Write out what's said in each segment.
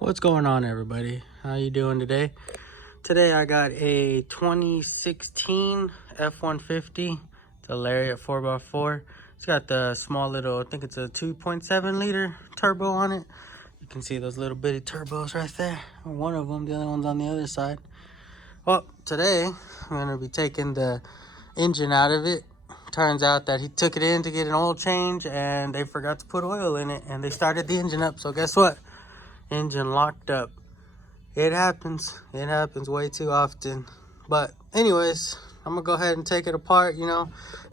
What's going on, everybody? How you doing today? Today I got a 2016 F-150. It's a Lariat 4x4. It's got the small little, I think it's a 2.7 liter turbo on it. You can see those little bitty turbos right there. One of them, the other one's on the other side. Well, today I'm going to be taking the engine out of it. Turns out that he took it in to get an oil change and they forgot to put oil in it and they started the engine up. So guess what? Engine locked up. It happens way too often. But anyways, I'm gonna go ahead and take it apart,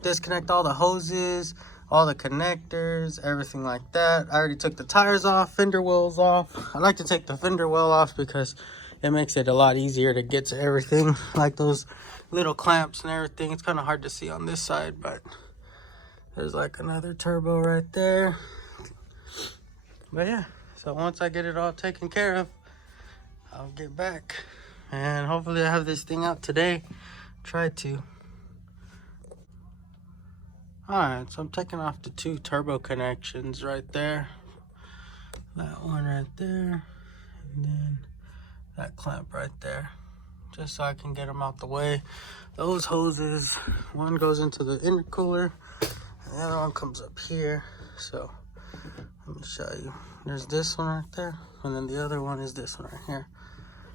disconnect all the hoses, all the connectors, everything like that. I already took the tires off, fender wells off. I like to take the fender well off because it makes it a lot easier to get to everything, like those little clamps and everything. It's kind of hard to see on this side, but there's like another turbo right there. But yeah, so once I get it all taken care of, I'll get back and hopefully I have this thing out today. Try to. Alright, so I'm taking off the two turbo connections right there. That one right there, and then that clamp right there, just so I can get them out the way. Those hoses, one goes into the intercooler and the other one comes up here. So let me show you. There's this one right there, and then the other one is this one right here.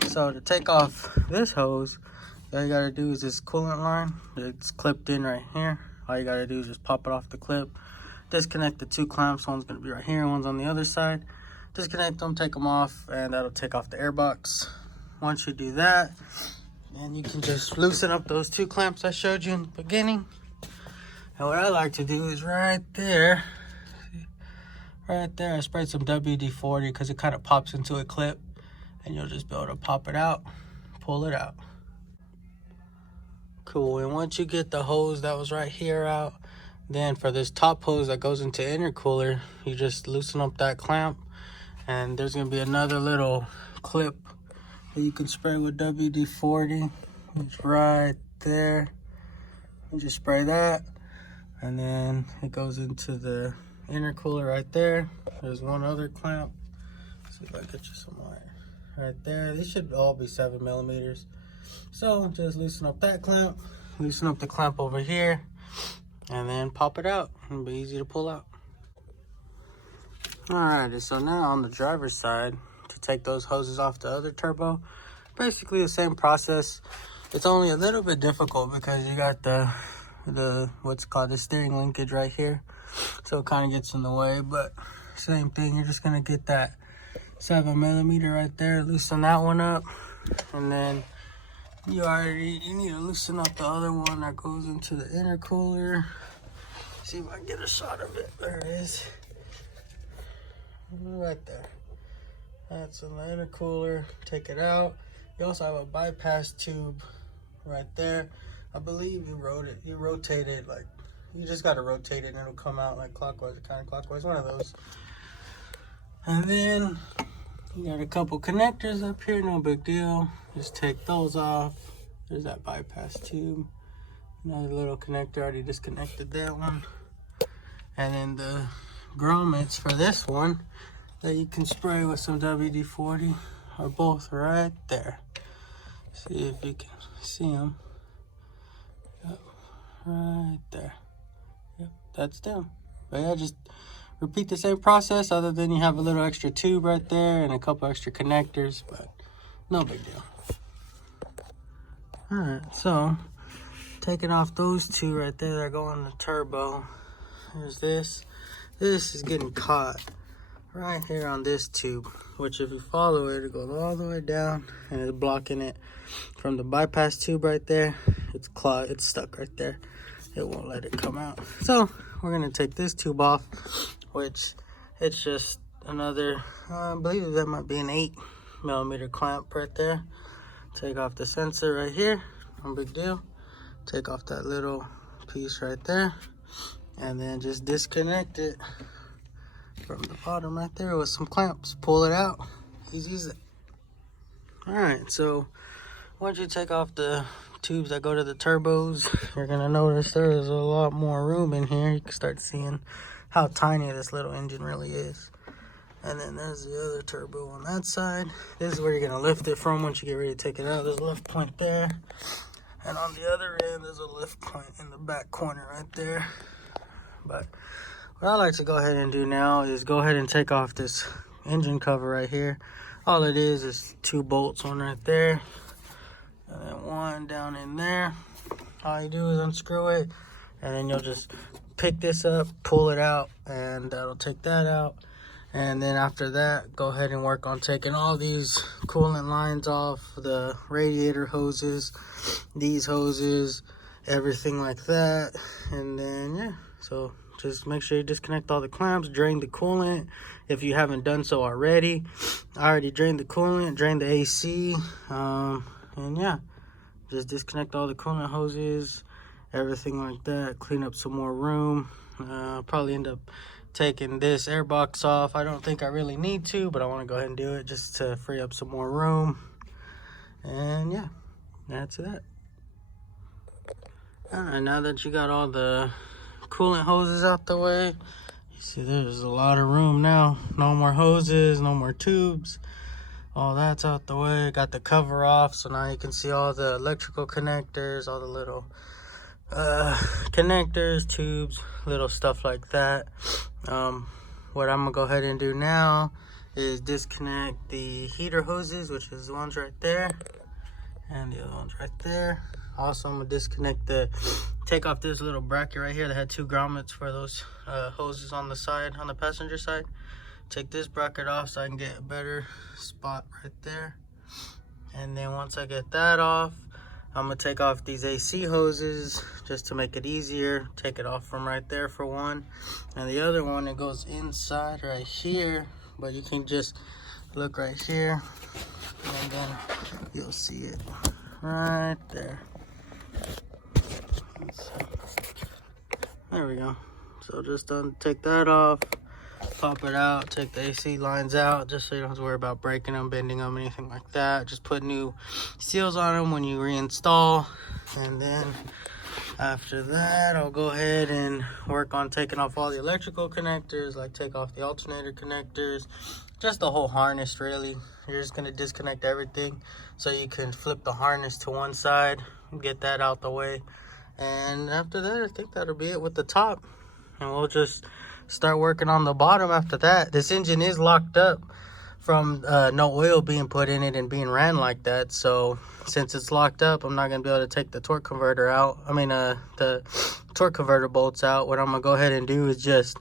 So to take off this hose, all you gotta do is this coolant line. It's clipped in right here. All you gotta do is just pop it off the clip. Disconnect the two clamps. One's gonna be right here, one's on the other side. Disconnect them, take them off, and that'll take off the air box. Once you do that, and you can just loosen up those two clamps I showed you in the beginning. And what I like to do is right there, I sprayed some WD-40 because it kind of pops into a clip. And you'll just be able to pop it out, pull it out. Cool, and once you get the hose that was right here out, then for this top hose that goes into intercooler, you just loosen up that clamp, and there's gonna be another little clip that you can spray with WD-40. It's right there. You just spray that, and then it goes into the intercooler right there. There's one other clamp. Let's see if I can get you some wire. Right there, these should all be 7mm. So just loosen up that clamp, loosen up the clamp over here, and then pop it out. It'll be easy to pull out. Alrighty, so now on the driver's side, to take those hoses off the other turbo, basically the same process. It's only a little bit difficult because you got the what's called the steering linkage right here, so it kind of gets in the way. But same thing, you're just gonna get that 7mm right there, loosen that one up, and then you need to loosen up the other one that goes into the intercooler. See if I can get a shot of it. There it is, right there. That's in the intercooler. Take it out. You also have a bypass tube right there. I believe you rotate it, like you just got to rotate it and it'll come out like clockwise or counterclockwise, one of those. And then you got a couple connectors up here, no big deal. Just take those off. There's that bypass tube. Another little connector, already disconnected that one. And then the grommets for this one that you can spray with some WD-40 are both right there. See if you can see them. Yep, right there. Yep, that's them. But yeah, just repeat the same process, other than you have a little extra tube right there and a couple extra connectors, but no big deal. Alright, so taking off those two right there that go on the turbo. There's this. This is getting caught right here on this tube, which if you follow it, it goes all the way down and it's blocking it from the bypass tube right there. It's stuck right there. It won't let it come out. So we're gonna take this tube off, which it's just another, I believe that might be an 8mm clamp right there. Take off the sensor right here, no big deal. Take off that little piece right there, and then just disconnect it from the bottom right there with some clamps. Pull it out, easy as it. Alright, so once you take off the tubes that go to the turbos, you're gonna notice there's a lot more room in here. You can start seeing how tiny this little engine really is. And then there's the other turbo on that side. This is where you're gonna lift it from once you get ready to take it out. There's a lift point there. And on the other end, there's a lift point in the back corner right there. But what I like to go ahead and do now is go ahead and take off this engine cover right here. All it is 2 bolts, one right there, and then one down in there. All you do is unscrew it, and then you'll just pick this up, pull it out, and that'll take that out. And then after that, go ahead and work on taking all these coolant lines off, the radiator hoses, these hoses, everything like that. And then, yeah, so just make sure you disconnect all the clamps, drain the coolant if you haven't done so already. I already drained the coolant, drained the AC, and yeah, just disconnect all the coolant hoses, everything like that, clean up some more room. Probably end up taking this air box off. I don't think I really need to, but I want to go ahead and do it just to free up some more room. And yeah, that's that. Alright, now that you got all the coolant hoses out the way, you see there's a lot of room now. No more hoses, no more tubes. All that's out the way. Got the cover off, so now you can see all the electrical connectors, all the little connectors, tubes, little stuff like that. What I'm gonna go ahead and do now is disconnect the heater hoses, which is the ones right there, and the other ones right there. Also, I'm gonna take off this little bracket right here that had 2 grommets for those hoses on the side, on the passenger side. Take this bracket off so I can get a better spot right there. And then once I get that off, I'm gonna take off these AC hoses just to make it easier. Take it off from right there for one. And the other one, it goes inside right here, but you can just look right here and then you'll see it right there. So, there we go. So just take that off, pop it out, take the AC lines out, just so you don't have to worry about breaking them, bending them, anything like that. Just put new seals on them when you reinstall. And then after that, I'll go ahead and work on taking off all the electrical connectors, like take off the alternator connectors, just the whole harness really. You're just gonna disconnect everything so you can flip the harness to one side, get that out the way. And after that, I think that'll be it with the top. And we'll just start working on the bottom after that. This engine is locked up from no oil being put in it and being ran like that. So since it's locked up, I'm not gonna be able to take the torque converter out. The torque converter bolts out. What I'm gonna go ahead and do is just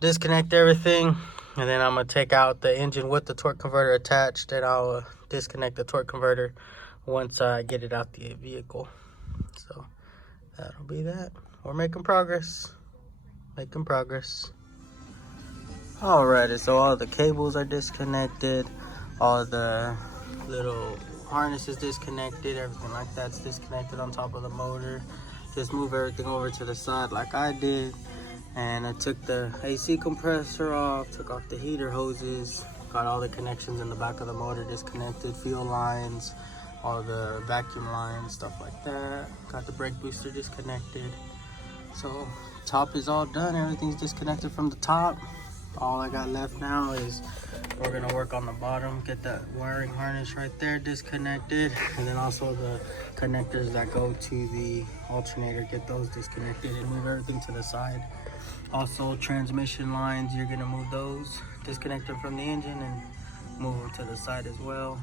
disconnect everything, and then I'm gonna take out the engine with the torque converter attached, and I'll disconnect the torque converter once I get it out the vehicle. So that'll be that. We're making progress. Alrighty, so all the cables are disconnected, all the little harnesses disconnected, everything like that's disconnected on top of the motor. Just move everything over to the side like I did, and I took the AC compressor off, took off the heater hoses, got all the connections in the back of the motor disconnected, fuel lines, all the vacuum lines, stuff like that. Got the brake booster disconnected. So top is all done, everything's disconnected from the top. All I got left now is we're gonna work on the bottom, get that wiring harness right there disconnected, and then also the connectors that go to the alternator, get those disconnected and move everything to the side. Also transmission lines, you're gonna move those, disconnect them from the engine and move them to the side as well.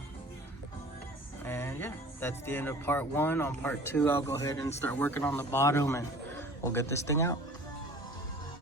And yeah, that's the end of part 1. On part 2, I'll go ahead and start working on the bottom and we'll get this thing out.